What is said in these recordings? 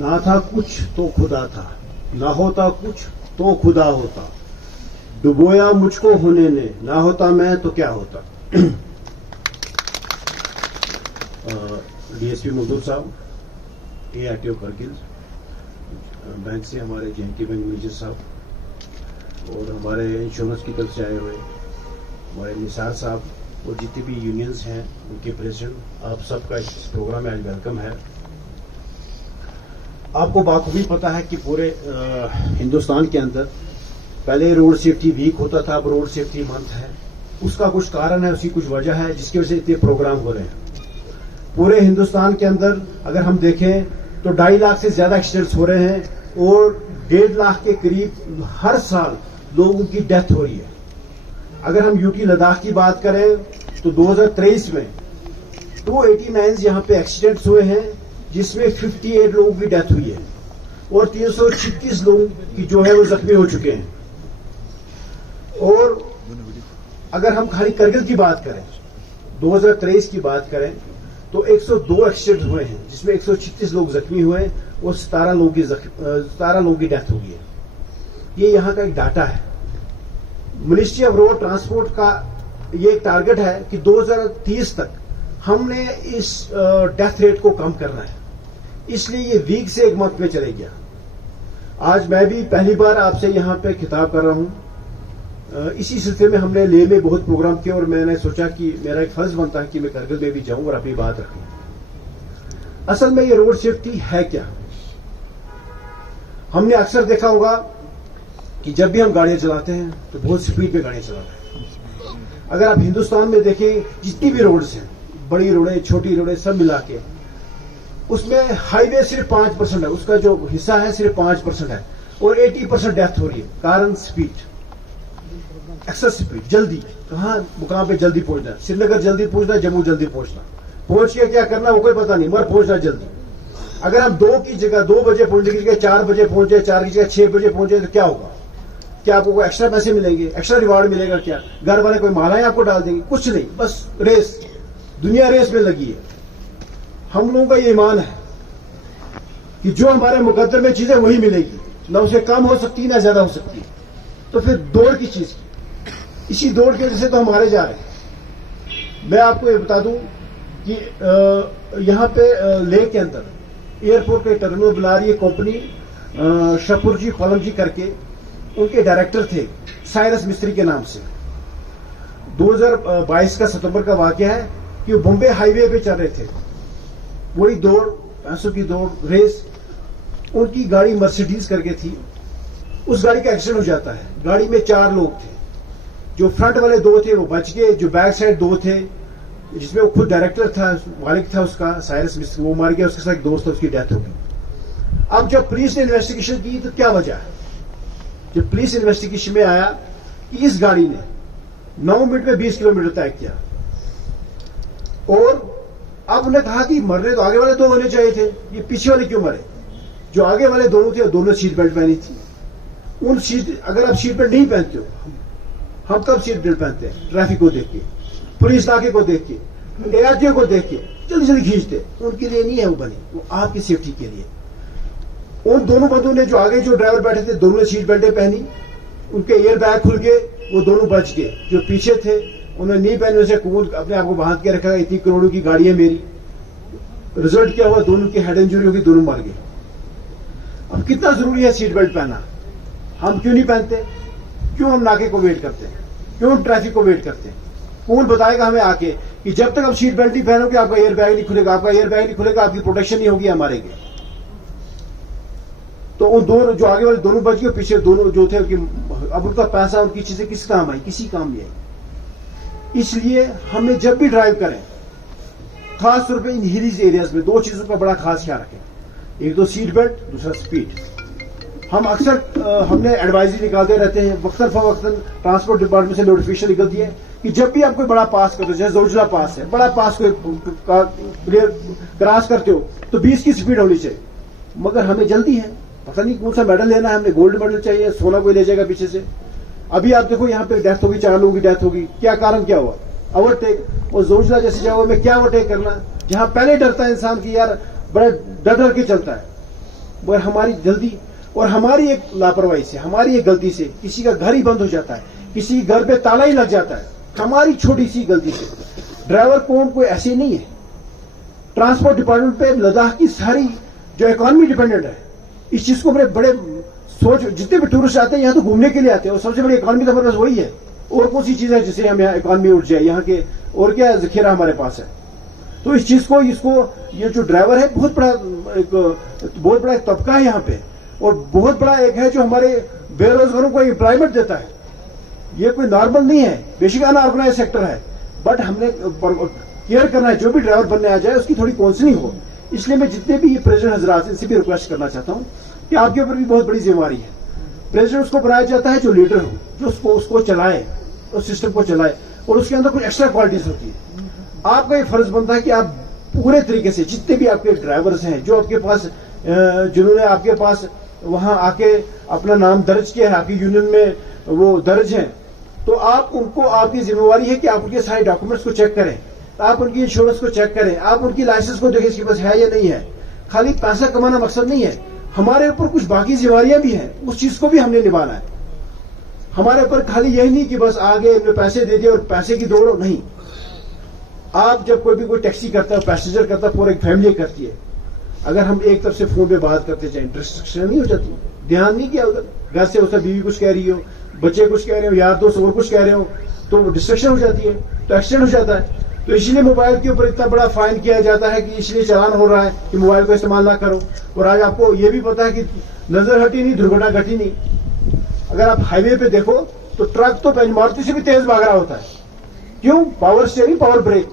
ना था कुछ तो खुदा था, ना होता कुछ तो खुदा होता, डुबोया मुझको होने ने, ना होता मैं तो क्या होता। डीएसपी मजदूर साहब, एआरटीओ करगिल, बैंक से हमारे जेएनके बैंक मैनेजर साहब, और हमारे इंश्योरेंस की तरफ से आए हुए हमारे निसार साहब, और जितने भी यूनियंस हैं उनके प्रेसिडेंट, आप सबका इस प्रोग्राम में आज वेलकम है। आपको बाखूबी पता है कि पूरे हिंदुस्तान के अंदर पहले रोड सेफ्टी वीक होता था, अब रोड सेफ्टी मंथ है। उसका कुछ कारण है, उसकी कुछ वजह है जिसकी वजह से इतने प्रोग्राम हो रहे हैं। पूरे हिंदुस्तान के अंदर अगर हम देखें तो 2.5 लाख से ज्यादा एक्सीडेंट्स हो रहे हैं और 1.5 लाख के करीब हर साल लोगों की डेथ हो रही है। अगर हम यूटी लद्दाख की बात करें तो 2023 में 289 यहां पे एक्सीडेंट्स हुए हैं, जिसमें 58 लोगों की डेथ हुई है और 336 लोग की जो है वो जख्मी हो चुके हैं। और अगर हम खाली करगिल की बात करें, 2023 की बात करें तो 102 एक्सीडेंट हुए हैं, जिसमें 136 लोग जख्मी हुए और 17 लोगों की डेथ हुई है। ये यहां का एक डाटा है। मिनिस्ट्री ऑफ रोड ट्रांसपोर्ट का ये एक टारगेट है कि 2030 तक हमने इस डेथ रेट को कम करना है, इसलिए ये वीक से एक मंथ में चले गया। आज मैं भी पहली बार आपसे यहां पे खिताब कर रहा हूं। इसी सिलसिले में हमने लेह में बहुत प्रोग्राम किए और मैंने सोचा कि मेरा एक फर्ज बनता है कि मैं करगिल में भी जाऊं और अपनी बात रखूं। असल में ये रोड सेफ्टी है क्या? हमने अक्सर देखा होगा कि जब भी हम गाड़ियां चलाते हैं तो बहुत स्पीड में गाड़ियां चलाते हैं। अगर आप हिंदुस्तान में देखें जितनी भी रोड्स हैं, बड़ी रोडें, छोटी रोडें, सब मिला के, उसमें हाईवे सिर्फ 5% है, उसका जो हिस्सा है सिर्फ 5% है और 80% डेथ हो रही है। कारण स्पीड, एक्सेस स्पीड, जल्दी। कहां मुकाम पे जल्दी पहुंचना, श्रीनगर जल्दी पहुंचना, जम्मू जल्दी पहुंचना, पहुंच के क्या करना वो कोई पता नहीं, मगर पहुंचना जल्दी। अगर हम 2 की जगह 2 बजे पहुंचने की जगह 4 बजे पहुंचे, 4 की जगह 6 बजे पहुंचे तो क्या होगा? क्या आपको कोई एक्स्ट्रा पैसे मिलेंगे, एक्स्ट्रा रिवार्ड मिलेगा? क्या घर वाले कोई मालाएं आपको डाल देंगे? कुछ नहीं, बस रेस, दुनिया रेस में लगी है। हम लोगों का ये ईमान है कि जो हमारे मुकद्दर में चीजें वही मिलेगी, ना उसे कम हो सकती ना ज्यादा हो सकती। तो फिर दौड़ की चीज की, इसी दौड़ की वजह से तो हम हारे जा रहे हैं। मैं आपको ये बता दूं कि यहां पे लेह के अंदर एयरपोर्ट के टर्मिनल बना रही है कंपनी शपुर जी फलम जी करके, उनके डायरेक्टर थे साइरस मिस्त्री के नाम से। 2022 का सितंबर का वाकया है कि वो बॉम्बे हाईवे पे चल रहे थे, वही दौड़, पैसों की दौड़, रेस। उनकी गाड़ी मर्सिडीज करके थी, उस गाड़ी का एक्सीडेंट हो जाता है। गाड़ी में 4 लोग थे, जो फ्रंट वाले 2 थे वो बच गए, जो बैक साइड 2 थे, जिसमें वो खुद डायरेक्टर था, मालिक था उसका साइरस मिस्त्री, वो मार गया, उसके साथ एक दोस्त था, उसकी डेथ हो गई। अब जब पुलिस ने इन्वेस्टिगेशन की तो क्या वजह है? जब पुलिस इन्वेस्टिगेशन में आया कि इस गाड़ी ने 9 मिनट में 20 किलोमीटर तय किया, और अब उन्हें कहा कि मरने तो आगे वाले 2 होने चाहिए थे, ये पीछे वाले क्यों मरे? जो आगे वाले दोनों थे दोनों सीट बेल्ट पहनी थी। उन सीट, अगर आप सीट बेल्ट नहीं पहनते हो, हम कब सीट बेल्ट पहनते हैं? ट्रैफिक को देख के, पुलिस नाके को देख के, एआरटीओ को देख के जल्दी जल्दी खींचते। उनके लिए नहीं है वो बनी, वो आपकी सेफ्टी के लिए। उन दोनों बंदों ने, जो आगे जो ड्राइवर बैठे थे, दोनों ने सीट बेल्टें पहनी, उनके एयर बैग खुल गए, वो दोनों बच गए। जो पीछे थे उन्होंने नहीं पहने, उसे कौन अपने आप को बांध के रखा, इतनी करोड़ों की गाड़ी है मेरी। रिजल्ट क्या हुआ? दोनों की हेड इंजरी होगी, दोनों मर गए। अब कितना जरूरी है सीट बेल्ट पहनना? हम क्यों नहीं पहनते? क्यों हम नाके को वेट करते हैं? क्यों हम ट्रैफिक को वेट करते हैं? कौन बताएगा हमें आके कि जब तक आप सीट बेल्ट नहीं पहनोगे आपका एयर बैग नहीं खुलेगा, आपका एयर बैग नहीं खुलेगा, आपकी प्रोटेक्शन नहीं होगी, हमारे के। तो उन दोनों, जो आगे वाले दोनों बच गए, पीछे दोनों जो थे, अब उनका पैसा, उनकी चीजें किस काम आई? किसी काम नहीं आई। इसलिए हमें जब भी ड्राइव करें, खास तौर पे इन हिलीज एरियाज में, 2 चीजों का बड़ा खास ख्याल रखें। एक तो सीट बेल्ट, दूसरा स्पीड। हम अक्सर हमने एडवाइजरी निकालते रहते हैं, वक्तन फवक्तन ट्रांसपोर्ट डिपार्टमेंट से नोटिफिकेशन निकलती है कि जब भी आप कोई बड़ा पास करते हो, जैसे जोजिला पास है, बड़ा पास कोई क्रॉस करते हो तो 20 की स्पीड होनी चाहिए। मगर हमें जल्दी है, पता नहीं कौन सा मेडल लेना है, हमने गोल्ड मेडल चाहिए, सोना कोई ले जाएगा पीछे से। अभी आप देखो यहाँ पे डेथ होगी, 4 लोगों की डेथ होगी। क्या कारण क्या हुआ? ओवरटेक। और जोजिला जैसी जगह में क्या ओवरटेक करना, जहां पहले डरता है इंसान की यार, बड़ा डर डर के चलता है। मगर हमारी जल्दी और हमारी एक लापरवाही से, हमारी एक गलती से किसी का घर ही बंद हो जाता है, किसी घर पे ताला ही लग जाता है, हमारी छोटी सी गलती से। ड्राइवर कौन कोई ऐसे नहीं है। ट्रांसपोर्ट डिपार्टमेंट पे लद्दाख की सारी जो इकोनॉमी डिपेंडेंट है, इस चीज को बड़े सोच, जितने भी टूरिस्ट आते हैं यहाँ तो घूमने के लिए आते हैं और सबसे बड़ी इकोनॉमी तो हमारे पास वही है। और कौन सी चीज है जिससे हम यहाँ इकोनॉमी उठ जाए, यहाँ के और क्या जखीरा हमारे पास है। तो इस चीज को, इसको, ये जो ड्राइवर है बहुत बड़ा एक तबका है यहाँ पे, और बहुत बड़ा एक है जो हमारे बेरोजगारों को एम्प्लॉयमेंट देता है। ये कोई नॉर्मल नहीं है, बेसिक अनऑर्गेनाइज सेक्टर है, बट हमने केयर करना है। जो भी ड्राइवर बनने आ जाए उसकी थोड़ी काउंसलिंग हो। इसलिए मैं जितने भी प्रेसिडेंट हजरात इनसे भी रिक्वेस्ट करना चाहता हूँ कि आपके ऊपर भी बहुत बड़ी जिम्मेवारी है। प्रेसिडेंट उसको बनाया जाता है जो लीडर हो, जो उसको चलाए, उस सिस्टम को चलाए, और उसके अंदर कुछ एक्स्ट्रा क्वालिटीज होती है। आपका ये फर्ज बनता है कि आप पूरे तरीके से जितने भी आपके ड्राइवर्स हैं, जो आपके पास, जिन्होंने आपके पास वहां आके अपना नाम दर्ज किया है, आपकी यूनियन में वो दर्ज है, तो आप उनको, आपकी जिम्मेवारी है कि आप उनके सारे डॉक्यूमेंट्स को चेक करें, आप उनकी इंश्योरेंस को चेक करें, आप उनकी लाइसेंस को देखें इसके पास है या नहीं है। खाली पैसा कमाना मकसद नहीं है, हमारे ऊपर कुछ बाकी जिम्मेवारियां भी हैं, उस चीज को भी हमने निभाना है। हमारे ऊपर खाली यही नहीं कि बस आगे पैसे दे दिए और पैसे की दौड़ नहीं। आप जब कोई टैक्सी करता है, पैसेंजर करता है, पूरी एक फैमिली करती है। अगर हम एक तरफ से फोन पे बात करते जाए, डिस्ट्रक्शन नहीं हो जाती, ध्यान नहीं किया उधर, घर से उसका बीवी कुछ कह रही हो, बच्चे कुछ कह रहे हो, यार दोस्त और कुछ कह रहे हो, तो डिस्ट्रक्शन हो जाती है, तो एक्सीडेंट हो जाता है। तो इसलिए मोबाइल के ऊपर इतना बड़ा फाइन किया जाता है कि इसलिए चालान हो रहा है कि मोबाइल को इस्तेमाल ना करो। और आज आपको ये भी पता है कि नजर हटी नहीं, दुर्घटना घटी नहीं। अगर आप हाईवे पे देखो तो ट्रक तो मारुति से भी तेज भाग रहा होता है। क्यों? पावर स्टीयरिंग, पावर ब्रेक,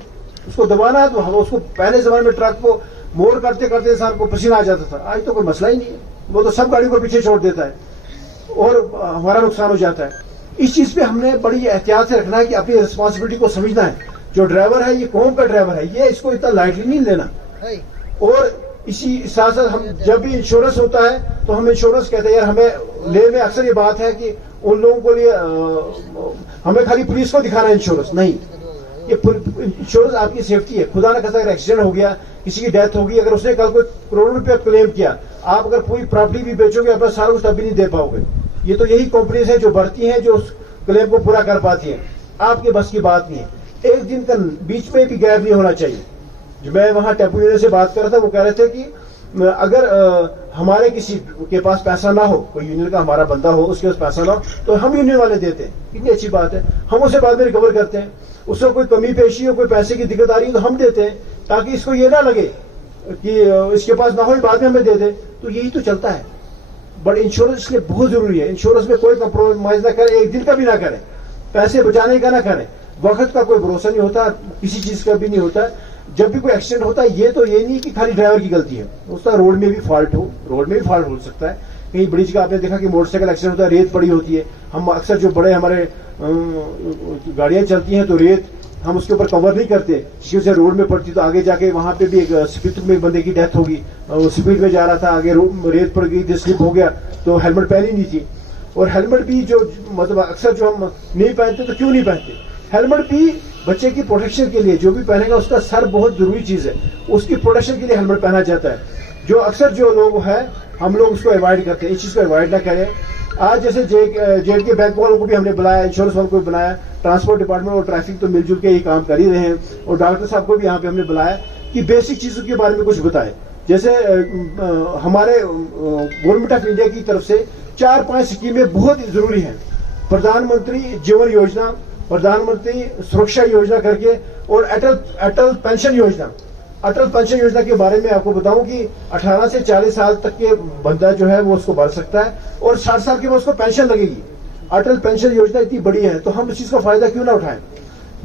उसको दबाना है। तो उसको पहले जमाने में ट्रक को मोड़ करते करते इंसान को पसीना आ जाता था, आज तो कोई मसला ही नहीं है, वो तो सब गाड़ी को पीछे छोड़ देता है और हमारा नुकसान हो जाता है। इस चीज पे हमने बड़ी एहतियात से रखना है कि अपनी रिस्पॉन्सिबिलिटी को समझना है। जो ड्राइवर है ये कौम का ड्राइवर है, ये इसको इतना लाइटली नहीं लेना। और इसी साथ साथ हम जब भी इंश्योरेंस होता है तो हम इंश्योरेंस कहते हैं, यार हमें ले में अक्सर ये बात है कि उन लोगों को लिए हमें खाली पुलिस को दिखाना है इंश्योरेंस नहीं। ये इंश्योरेंस आपकी सेफ्टी है। खुदा ना खास्ता अगर एक्सीडेंट हो गया, किसी की डेथ होगी, अगर उसने कल कोई करोड़ों रुपया क्लेम किया, आप अगर पूरी प्रॉपर्टी भी बेचोगे अपना सारा कुछ तभी नहीं दे पाओगे। ये तो यही कंपनीज है जो बढ़ती हैं, जो उस क्लेम को पूरा कर पाती है। आपके बस की बात नहीं है। एक दिन का बीच में भी गैप नहीं होना चाहिए। जो मैं वहां टेम्पो यूनियन से बात कर रहा था, वो कह रहे थे कि अगर हमारे किसी के पास पैसा ना हो, कोई यूनियन का हमारा बंदा हो, उसके पास पैसा ना हो, तो हम यूनियन वाले देते हैं। कितनी अच्छी बात है, हम उसे बाद में रिकवर करते हैं। उसको कोई कमी पेशी हो, कोई पैसे की दिक्कत आ रही है तो हम देते हैं, ताकि इसको ये ना लगे कि इसके पास ना हो, बाद में हमें दे दे। तो यही तो चलता है। बट इंश्योरेंस इसलिए बहुत जरूरी है। इंश्योरेंस में कोई कंप्रोमाइज ना करे, एक दिन का भी ना करे, पैसे बचाने का ना करे। वक्त का कोई भरोसा नहीं होता, किसी चीज का भी नहीं होता। जब भी कोई एक्सीडेंट होता है, ये तो ये नहीं कि खाली ड्राइवर की गलती है, उसका रोड में भी फॉल्ट हो सकता है। कहीं बड़ी जगह आपने देखा कि मोटरसाइकिल एक्सीडेंट होता है, रेत पड़ी होती है। हम अक्सर जो बड़े हमारे गाड़ियां चलती हैं तो रेत हम उसके ऊपर कवर नहीं करते, जिसकी वजह से रोड में पड़ती। तो आगे जाके वहां पे भी एक स्पीड में एक बंदे की डेथ होगी, स्पीड में जा रहा था, आगे रेत पड़ गई, स्लिप हो गया, तो हेलमेट पहनी नहीं थी। और हेलमेट भी जो मतलब अक्सर जो हम नहीं पहनते, तो क्यों नहीं पहनते? हेलमेट भी बच्चे की प्रोटेक्शन के लिए, जो भी पहनेगा उसका सर बहुत जरूरी चीज है, उसकी प्रोटेक्शन के लिए हेलमेट पहना जाता है। जो अक्सर जो लोग हैं, हम लोग उसको अवॉइड करते हैं। इस चीज को अवॉइड ना करें। आज जैसे जेल के बैंक वालों को भी हमने बुलाया, इंश्योरेंस वालों को भी बुलाया, ट्रांसपोर्ट डिपार्टमेंट और ट्रैफिक तो मिलजुल के ये काम कर ही रहे हैं, और डॉक्टर साहब को भी यहाँ पे हमने बुलाया कि बेसिक चीजों के बारे में कुछ बताए। जैसे हमारे गवर्नमेंट ऑफ इंडिया की तरफ से 4-5 स्कीमें बहुत जरूरी हैं। प्रधानमंत्री जीवन योजना, प्रधानमंत्री सुरक्षा योजना करके, और अटल पेंशन योजना। अटल पेंशन योजना के बारे में आपको बताऊं कि 18 से 40 साल तक के बंदा जो है वो उसको भर सकता है, और 60 साल के बाद उसको पेंशन लगेगी। अटल पेंशन योजना इतनी बड़ी है, तो हम इस चीज का फायदा क्यों ना उठाएं?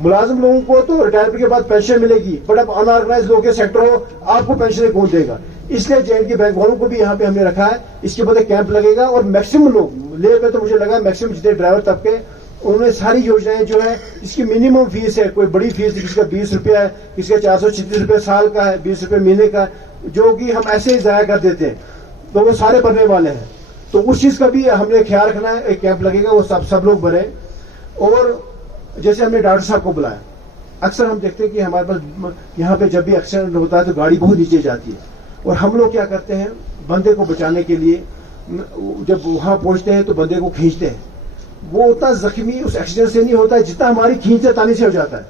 मुलाजिम लोगों को तो रिटायरमेंट के बाद पेंशन मिलेगी, बट अब अनऑर्गेनाइज लोगों के सेक्टर हो, आपको पेंशन कौन देगा? इसलिए जेल के बैंक वालों को भी यहाँ पे हमने रखा है। इसके बाद कैंप लगेगा, और मैक्सिमम लोग ले में, तो मुझे लगा मैक्सिमम जितने ड्राइवर तबके, उन्होंने सारी योजनाएं जो है, इसकी मिनिमम फीस है, कोई बड़ी फीस नहीं, किसी का 20 रुपया है, किसी का 436 रुपये साल का है, 20 रुपये महीने का, जो कि हम ऐसे ही जाया कर देते हैं, तो वो सारे भरने वाले हैं। तो उस चीज का भी हमने ख्याल रखना है। एक कैंप लगेगा, वो सब लोग भरे। और जैसे हमने डॉक्टर साहब को बुलाया, अक्सर हम देखते हैं कि हमारे पास यहाँ पे जब भी एक्सीडेंट होता है तो गाड़ी बहुत नीचे जाती है, और हम लोग क्या करते हैं, बंदे को बचाने के लिए जब वहां पहुंचते हैं तो बंदे को खींचते हैं। वो उतना जख्मी उस एक्सीडेंट से नहीं होता है जितना हमारी खींचा तानी से हो जाता है।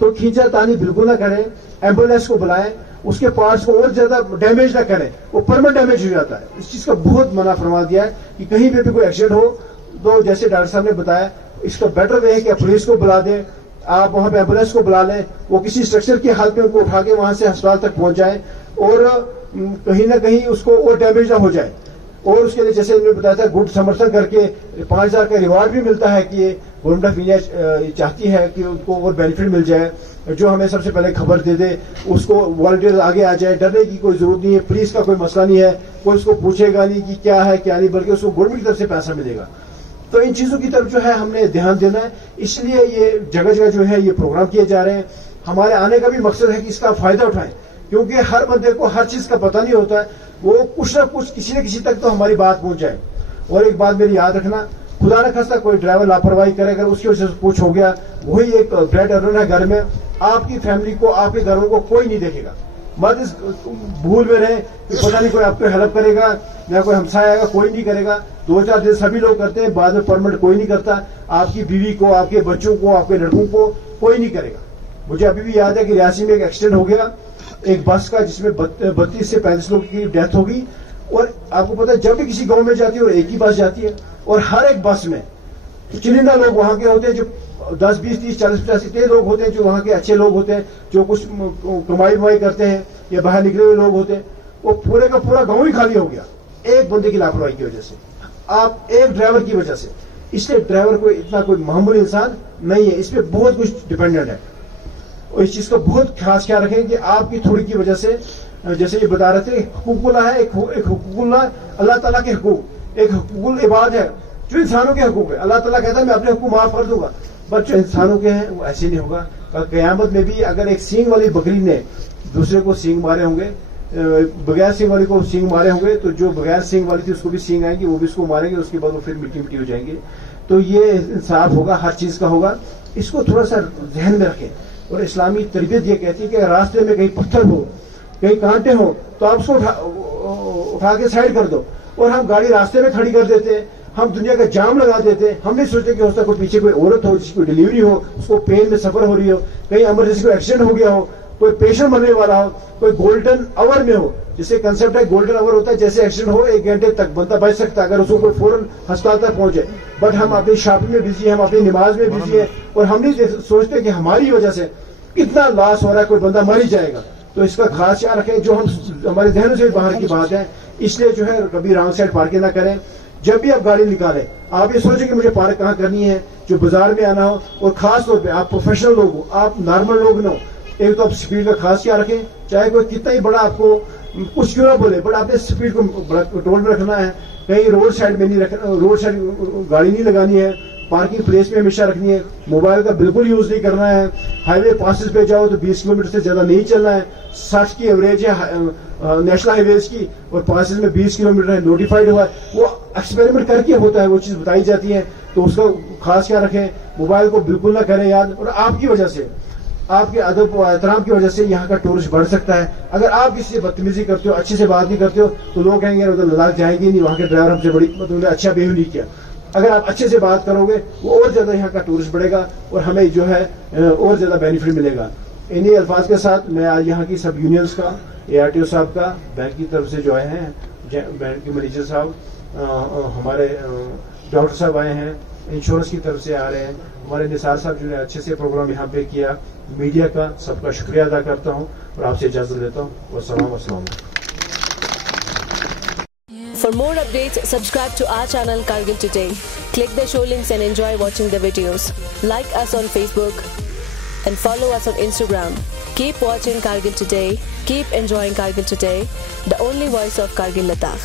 तो खींचा तानी बिल्कुल ना करें, एम्बुलेंस को बुलाएं, उसके पार्ट्स को और ज्यादा डैमेज ना करें, वो परमानेंट डैमेज हो जाता है। इस चीज का बहुत मना फरमा दिया है कि कहीं पे भी कोई एक्सीडेंट हो तो जैसे डॉक्टर साहब ने बताया, इसका बेटर वे है कि पुलिस को बुला दें, आप वहां पे एम्बुलेंस को बुला लें, वो किसी स्ट्रक्चर की हालत में उनको उठा के वहां से अस्पताल तक पहुंच जाए और कहीं ना कहीं उसको और डैमेज ना हो जाए। और उसके लिए जैसे उन्होंने बताया था, गुड समर्थन करके 5,000 का रिवार्ड भी मिलता है कि गवर्नमेंट ऑफ इंडिया चाहती है कि उनको और बेनिफिट मिल जाए। जो हमें सबसे पहले खबर दे दे उसको वॉलंटियर आगे आ जाए, डरने की कोई जरूरत नहीं है, पुलिस का कोई मसला नहीं है, कोई उसको पूछेगा नहीं कि क्या है क्या नहीं, बल्कि उसको गवर्नमेंट की तरफ से पैसा मिलेगा। तो इन चीजों की तरफ जो है हमने ध्यान देना है, इसलिए ये जगह जगह जो है ये प्रोग्राम किए जा रहे हैं। हमारे आने का भी मकसद है कि इसका फायदा उठाएं, क्योंकि हर बंदे को हर चीज का पता नहीं होता है, वो कुछ ना कुछ किसी न किसी तक तो हमारी बात पहुंच जाए। और एक बात मेरी याद रखना, खुदा न खास्ता कोई ड्राइवर लापरवाही करे, अगर उसकी वजह से कुछ हो गया, वही एक ब्रेड अर्नर है घर में, आपकी फैमिली को, आपके घरों को कोई नहीं देखेगा। मत इस भूल में रहे कि पता नहीं कोई आपको हेल्प करेगा या कोई हमसाया आएगा, कोई नहीं करेगा। 2-4 दिन सभी लोग करते हैं, बाद में परमानेंट कोई नहीं करता। आपकी बीवी को, आपके बच्चों को, आपके लड़कों को कोई नहीं करेगा। मुझे अभी भी याद है कि रियासी में एक एक्सीडेंट हो गया एक बस का, जिसमें 32 से 35 लोगों की डेथ होगी। और आपको पता है, जब भी किसी गांव में जाती है और एक ही बस जाती है, और हर एक बस में चुनिंदा लोग वहां के होते हैं, जो 10, 20, 30, 40, 50 इतने लोग होते हैं जो वहां के अच्छे लोग होते हैं, जो कुछ कमाई वमाई करते हैं या बाहर निकले हुए लोग होते हैं। वो पूरे का पूरा गांव ही खाली हो गया एक बंदे की लापरवाही की वजह से, आप एक ड्राइवर की वजह से। इसलिए ड्राइवर कोई इतना कोई मामूली इंसान नहीं है, इस पर बहुत कुछ डिपेंडेंट है। और इस चीज का बहुत खास ख्याल रखें कि आपकी थोड़ी की वजह से, जैसे ये बता रहे थे, हुकूकुल्लाह है, एक हुकूकुल्लाह अल्लाह ताला के हुकूक, एक हुकूकुल इबाद है जो इंसानों के हुकूक है। अल्लाह ताला कहता है मैं अपने हुकूक माफ कर दूंगा, पर जो इंसानों के हैं वो ऐसे नहीं होगा। कयामत में भी अगर एक सींग वाली बकरी ने दूसरे को सींग मारे होंगे, बगैर सींग वाली को सींग मारे होंगे, तो जो बगैर सींग वाली थी उसको भी सींग आएंगे, वो भी उसको मारेंगे, उसके बाद वो फिर मिट्टी मिट्टी हो जाएंगे। तो ये इंसाफ होगा, हर चीज का होगा, इसको थोड़ा सा ध्यान में रखें। और इस्लामी तरबियत ये कहती है कि रास्ते में कहीं पत्थर हो, कहीं कांटे हो, तो आप उसको उठा के साइड कर दो। और हम गाड़ी रास्ते में खड़ी कर देते हैं, हम दुनिया का जाम लगा देते हैं, हम नहीं सोचते कि हो सकता कोई पीछे कोई औरत हो जिसकी डिलीवरी हो, उसको पेन में सफर हो रही हो, कहीं इमरजेंसी को एक्सीडेंट हो गया हो, कोई पेशेंट मरने वाला हो, कोई गोल्डन आवर में हो। जिससे कंसेप्ट है गोल्डन आवर होता है, जैसे एक्सीडेंट हो 1 घंटे तक बंदा बच सकता है अगर उसको कोई फौरन अस्पताल तक पहुंचे। बट हम अपनी शॉपिंग में बिजी है, हम अपनी नमाज में बिजी है, और हम नहीं सोचते कि हमारी वजह से इतना लॉस हो रहा है, कोई बंदा मर ही जाएगा। तो इसका खास ख्याल रखें, जो हम हमारे ध्यान से बाहर की बात है। इसलिए जो है कभी रॉन्ग साइड पार्किंग ना करें। जब भी आप गाड़ी निकालें, आप ये सोचें कि मुझे पार्क कहाँ करनी है, जो बाजार में आना हो। और खास तौर पे आप प्रोफेशनल लोग हो, आप नॉर्मल लोग न हो, एक तो आप स्पीड का खास ख्याल रखें, चाहे कोई कितना ही बड़ा आपको कुछ क्यों ना बोले, बट आपने स्पीड को कंट्रोल में रखना है। कहीं रोड साइड में नहीं रखना, रोड साइड गाड़ी नहीं लगानी है, पार्किंग प्लेस में हमेशा रखनी है। मोबाइल का बिल्कुल यूज नहीं करना है। हाईवे पासेस पे जाओ तो 20 किलोमीटर से ज्यादा नहीं चलना है। 60 की एवरेज है नेशनल हाईवेज की, और पासेस में 20 किलोमीटर है, नोटिफाइड हुआ है। वो एक्सपेरिमेंट करके होता है, वो चीज बताई जाती है, तो उसका खास ख्याल रखें। मोबाइल को बिल्कुल ना करें याद। और आपकी वजह से, आपके अदब और एहतराम की वजह से यहाँ का टूरिस्ट बढ़ सकता है। अगर आप किसी से बदतमीजी करते हो, अच्छे से बात नहीं करते हो, तो लोग कहेंगे उधर लद्दाख जाएंगे नहीं, वहां के ड्राइवर हमसे बड़ी मतलब अच्छा बिहेव नहीं किया। अगर आप अच्छे से बात करोगे, वो और ज्यादा यहाँ का टूरिस्ट बढ़ेगा और हमें जो है और ज्यादा बेनिफिट मिलेगा। इन्हीं अल्फाज के साथ मैं आज यहाँ की सब यूनियंस का, ARTO साहब का, बैंक की तरफ से जो आए हैं, बैंक के मैनेजर साहब, हमारे डॉक्टर साहब आए हैं, इंश्योरेंस की तरफ से आ रहे हैं, हमारे निसार साहब जो ने अच्छे से प्रोग्राम यहाँ पे किया, मीडिया का सबका शुक्रिया अदा करता हूँ और आपसे इजाजत लेता हूँ। वस्सलाम। For more updates, subscribe to our channel Kargil Today. Click the show links and enjoy watching the videos. Like us on Facebook and follow us on Instagram. Keep watching Kargil Today. Keep enjoying Kargil Today, the only voice of Kargil Ladakh.